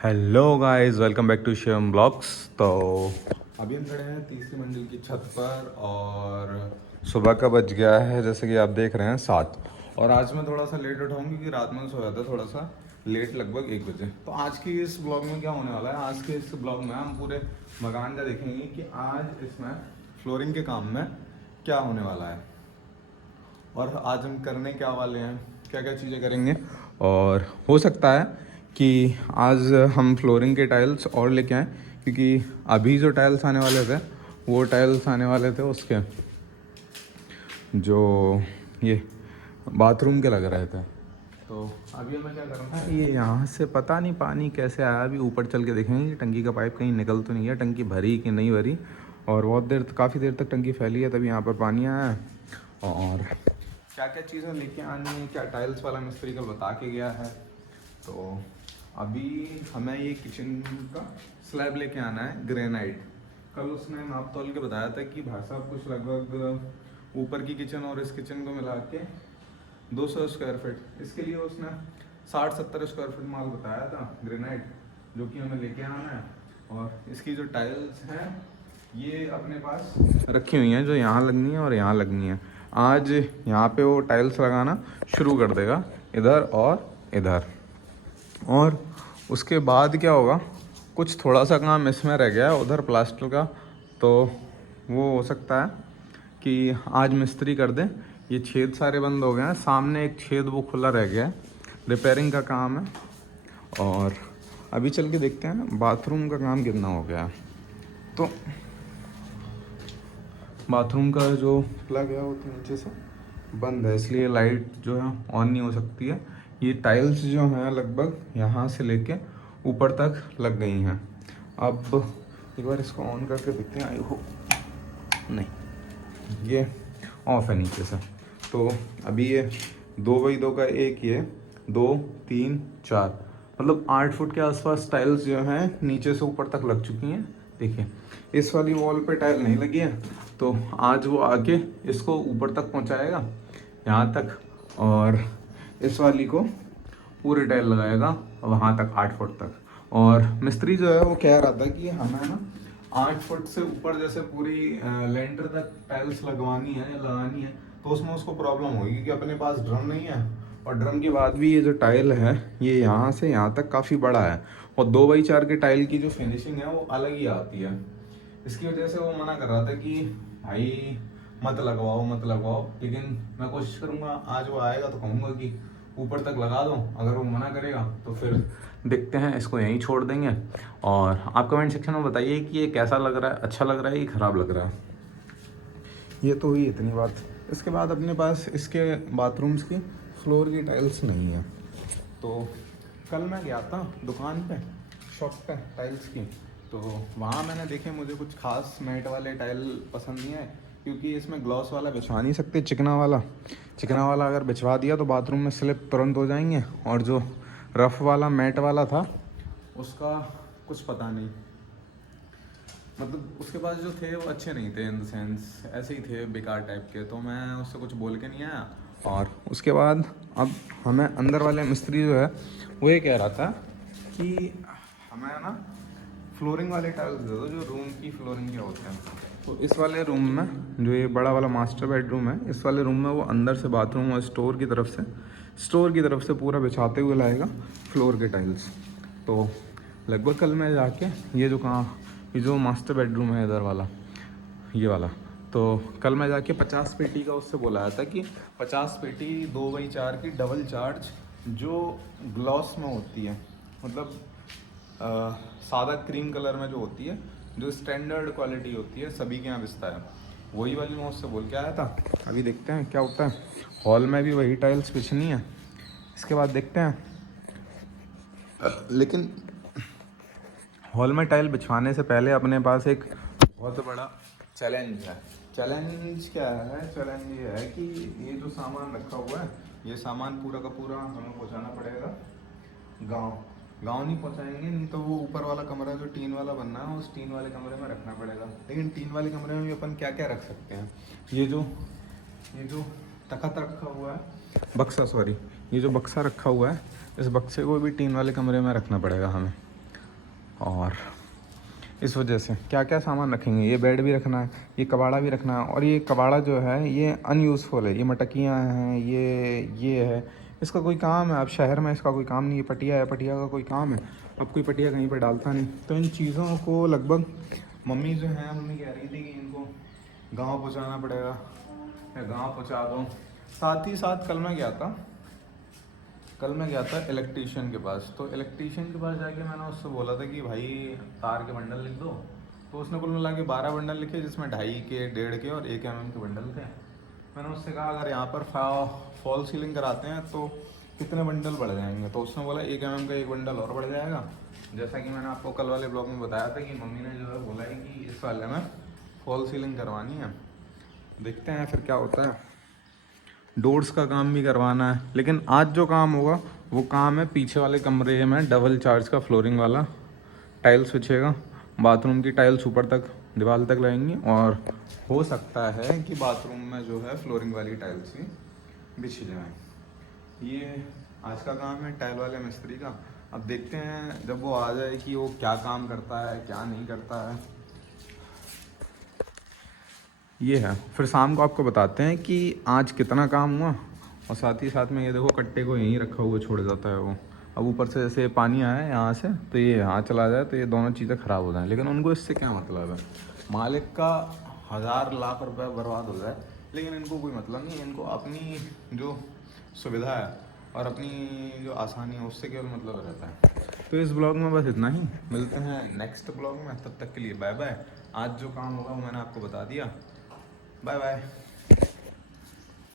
Hello guys, welcome back to Shivam blogs. तो अभी हम खड़े हैं तीसरी मंजिल की छत पर और सुबह का बज गया है जैसे कि आप देख रहे हैं 7। और आज मैं थोड़ा सा लेट उठाऊँ क्योंकि रात में सोया था थोड़ा सा लेट, लगभग 1 बजे। तो आज की इस ब्लॉग में क्या होने वाला है, आज के इस ब्लॉग में हम पूरे मकान का देखेंगे कि आज इसमें फ्लोरिंग के काम में क्या होने वाला है और आज हम करने क्या वाले हैं, क्या क्या चीज़ें करेंगे। और हो सकता है कि आज हम फ्लोरिंग के टाइल्स और लेके आएँ, क्योंकि अभी जो टाइल्स आने वाले थे वो टाइल्स आने वाले थे उसके जो ये बाथरूम के लग रहे थे। तो अभी हमें क्या करना है, ये यहाँ से पता नहीं पानी कैसे आया, अभी ऊपर चल के देखेंगे कि टंकी का पाइप कहीं निकल तो नहीं है, टंकी भरी कि नहीं भरी। और बहुत देर काफ़ी देर तक टंकी फैली है तभी यहाँ पर पानी आया है। और क्या क्या चीज़ें लेके आनी है, क्या टाइल्स वाला मिस्त्री कल बता के गया है। तो अभी हमें ये किचन का स्लैब लेके आना है ग्रेनाइट। कल उसने नाप तोल के बताया था कि भाई साहब कुछ लगभग ऊपर की किचन और इस किचन को मिला के 200 स्क्वायर फीट, इसके लिए उसने 60-70 स्क्वायर फीट माल बताया था ग्रेनाइट, जो कि हमें लेके आना है। और इसकी जो टाइल्स हैं ये अपने पास रखी हुई हैं, जो यहाँ लगनी है और यहाँ लगनी है। आज यहाँ पे वो टाइल्स लगाना शुरू कर देगा, इधर और इधर। और उसके बाद क्या होगा, कुछ थोड़ा सा काम इसमें रह गया है उधर प्लास्टर का, तो वो हो सकता है कि आज मिस्त्री कर दे। ये छेद सारे बंद हो गए हैं, सामने एक छेद वो खुला रह गया है, रिपेयरिंग का काम है। और अभी चल के देखते हैं बाथरूम का काम कितना हो गया है। तो बाथरूम का जो प्लग है वो तो नीचे से बंद है, इसलिए लाइट जो है ऑन नहीं हो सकती है। ये टाइल्स जो हैं लगभग यहाँ से लेके ऊपर तक लग गई हैं। अब एक बार इसको ऑन करके देखते हैं, आई हो नहीं, ये ऑफ है नीचे से। तो अभी ये 2x2 का एक, ये 2 3 4 मतलब 8 फुट के आसपास टाइल्स जो हैं नीचे से ऊपर तक लग चुकी हैं। देखिए इस वाली वॉल पे टाइल नहीं लगी है, तो आज वो आके इसको ऊपर तक पहुंचाएगा यहाँ तक, और इस वाली को पूरे टाइल लगाएगा वहाँ तक 8 फुट तक। और मिस्त्री जो है वो कह रहा था कि हमें ना 8 फुट से ऊपर जैसे पूरी लेंटर तक टाइल्स लगवानी है या लगानी है, तो उसमें उसको प्रॉब्लम होगी क्योंकि अपने पास ड्रम नहीं है। और ड्रम के बाद भी ये जो टाइल है ये यहाँ से यहाँ तक काफ़ी बड़ा है, और 2x4 के टाइल की जो फिनिशिंग है वो अलग ही आती है। इसकी वजह से वो मना कर रहा था कि भाई मत लगवाओ मत लगवाओ, लेकिन मैं कोशिश करूँगा आज वो आएगा तो कहूँगा कि ऊपर तक लगा दो। अगर वो मना करेगा तो फिर देखते हैं, इसको यहीं छोड़ देंगे। और आप कमेंट सेक्शन में बताइए कि ये कैसा लग रहा है, अच्छा लग रहा है कि ख़राब लग रहा है। ये तो हुई इतनी बात। इसके बाद अपने पास इसके बाथरूम्स की फ्लोर की टाइल्स नहीं है। तो कल मैं गया था दुकान पे, शॉप पे टाइल्स की, तो वहाँ मैंने देखे मुझे कुछ खास मैट वाले टाइल पसंद नहीं है, क्योंकि इसमें ग्लॉस वाला बिछवा नहीं सकते, चिकना वाला अगर बिछवा दिया तो बाथरूम में स्लिप तुरंत हो जाएंगे। और जो रफ़ वाला मैट वाला था उसका कुछ पता नहीं, मतलब उसके पास जो थे वो अच्छे नहीं थे, इन द सेंस ऐसे ही थे बेकार टाइप के, तो मैं उससे कुछ बोल के नहीं आया। और उसके बाद अब हमें अंदर वाले मिस्त्री जो है वो ये कह रहा था कि हमें ना फ्लोरिंग वाले टाइल्स दे दो जो रूम की फ्लोरिंग के होते हैं। तो इस वाले रूम में जो ये बड़ा वाला मास्टर बेडरूम है, इस वाले रूम में वो अंदर से बाथरूम और स्टोर की तरफ से पूरा बिछाते हुए लाएगा फ्लोर के टाइल्स। तो लगभग कल मैं जाके ये जो मास्टर बेडरूम है इधर वाला, ये वाला, तो कल मैं जाके 50 पेटी का उससे बोलाया था कि 50 पेटी 2x4 की डबल चार्ज जो ग्लॉस में होती है, मतलब सादा क्रीम कलर में जो होती है, जो स्टैंडर्ड क्वालिटी होती है सभी के यहाँ बिकता है, वही वाली मैं उससे बोल के आया था। अभी देखते हैं क्या होता है। हॉल में भी वही टाइल्स बिछनी है, इसके बाद देखते हैं। लेकिन हॉल में टाइल बिछवाने से पहले अपने पास एक बहुत बड़ा चैलेंज है। चैलेंज क्या है, चैलेंज ये है कि ये जो सामान रखा हुआ है, ये सामान पूरा का पूरा हमें पहुंचाना पड़ेगा गांव। गांव नहीं पहुंचाएंगे नहीं तो वो ऊपर वाला कमरा जो टीन वाला बनना है उस टीन वाले कमरे में रखना पड़ेगा। लेकिन टीन वाले कमरे में भी अपन क्या क्या रख सकते हैं, ये जो तख्त रखा हुआ है, बक्सा सॉरी, ये जो बक्सा रखा हुआ है, इस बक्से को भी टीन वाले कमरे में रखना पड़ेगा हमें। और इस वजह से क्या क्या सामान रखेंगे, ये बेड भी रखना है, ये कबाड़ा भी रखना है। और ये कबाड़ा जो है ये अनयूज़फुल है, ये मटकियाँ हैं, ये है, इसका कोई काम है? अब शहर में इसका कोई काम नहीं है, पटिया है, पटिया का कोई काम है? अब कोई पटिया कहीं पर डालता नहीं। तो इन चीज़ों को लगभग मम्मी जो है, मम्मी कह रही थी कि इनको गाँव पहुँचाना पड़ेगा, मैं गाँव पहुँचा दूँ। साथ ही साथ कल मैं गया था इलेक्ट्रीशियन के पास। तो इलेक्ट्रीशियन के पास जाके मैंने उससे बोला था कि भाई तार के बंडल लिख दो। तो उसने कुल मिला के 12 बंडल लिखे, जिसमें 2.5 के, 1.5 के और 1 mm के बंडल थे। मैंने उससे कहा अगर यहाँ पर फॉल सीलिंग कराते हैं तो कितने बंडल बढ़ जाएंगे? तो उसने बोला 1 mm का 1 बंडल और बढ़ जाएगा। जैसा कि मैंने आपको कल वाले ब्लॉग में बताया था कि मम्मी ने जो है बोला है कि इस वाले में फॉल सीलिंग करवानी है। देखते हैं फिर क्या होता है। डोर्स का काम भी करवाना है, लेकिन आज जो काम होगा वो काम है पीछे वाले कमरे में डबल चार्ज का फ्लोरिंग वाला। टाइल्स बिछेगा, बाथरूम की टाइल्स ऊपर तक दीवार तक लगेंगी, और हो सकता है कि बाथरूम में जो है फ्लोरिंग वाली टाइल्स ही बिछ जाए। ये आज का काम है टाइल वाले मिस्त्री का। अब देखते हैं जब वो आ जाए कि वो क्या काम करता है क्या नहीं करता है। ये है, फिर शाम को आपको बताते हैं कि आज कितना काम हुआ। और साथ ही साथ में ये देखो कट्टे को यहीं रखा हुआ छोड़ जाता है वो। अब ऊपर से जैसे पानी आया है यहाँ से, तो ये यहाँ चला जाए तो ये दोनों चीज़ें ख़राब हो जाएं, लेकिन उनको इससे क्या मतलब है? मालिक का 1000 लाख रुपए बर्बाद हो जाए, लेकिन इनको कोई मतलब नहीं है। इनको अपनी जो सुविधा है और अपनी जो आसानी है उससे केवल मतलब रहता है। तो इस ब्लॉग में बस इतना ही, मिलते हैं नेक्स्ट ब्लॉग में, तब तक के लिए बाय बाय। आज जो काम होगा वो मैंने आपको बता दिया। Bye bye.